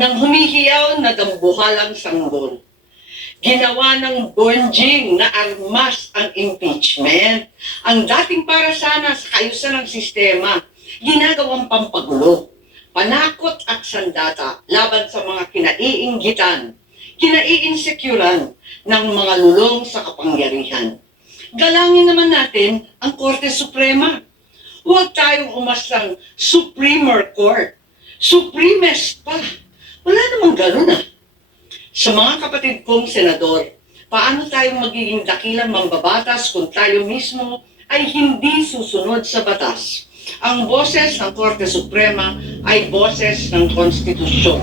ng humihiyaw na dambuhalang sanggol. Ginawa ng bonjing na armas ang impeachment. Ang dating para sana sa kaayusan ng sistema, ginagawang pampagulo, panakot at sandata laban sa mga kinaiinggitan, kinaiinsecuran ng mga lulong sa kapangyarihan. Galangin naman natin ang Korte Suprema. Huwag tayong umasang Supremer Court. Supremes pa. Wala namang ganun ah. Sa mga kapatid kong senador, paano tayo magiging dakilang mambabatas kung tayo mismo ay hindi susunod sa batas? Ang boses ng Korte Suprema ay boses ng konstitusyon.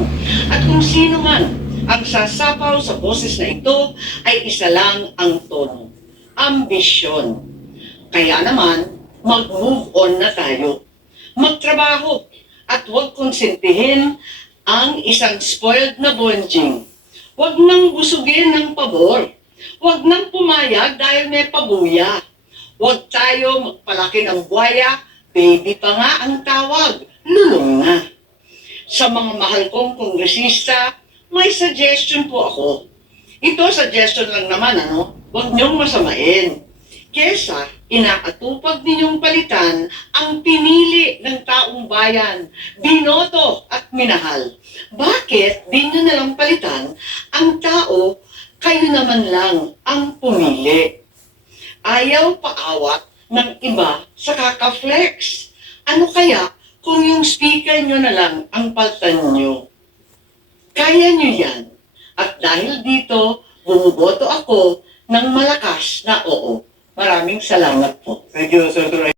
At kung sino man ang sasapaw sa boses na ito ay isa lang ang tono. Ambisyon. Kaya naman, mag-move on na tayo. Magtrabaho at huwag konsentihin ang isang spoiled na bonjing. Huwag nang busugin ng pabor. Huwag nang pumayag dahil may pabuya. Huwag tayo magpalaki ng buhaya, baby pa nga ang tawag, lulong na. Sa mga mahal kong kongresista, may suggestion po ako. Ito suggestion lang naman, ano? Huwag niyong masamain. Kesa, inaatupag ninyong palitan ang pinili ng taong bayan, binoto at minahal. Bakit di nyo nalang palitan ang tao, kayo naman lang ang pumili? Ayaw paawat ng iba sa kakaflex. Ano kaya kung yung speaker nyo na lang ang paltan nyo? Kaya nyo yan. At dahil dito, bumuboto ako ng malakas na oo. Maraming salamat po. Thank you, Senator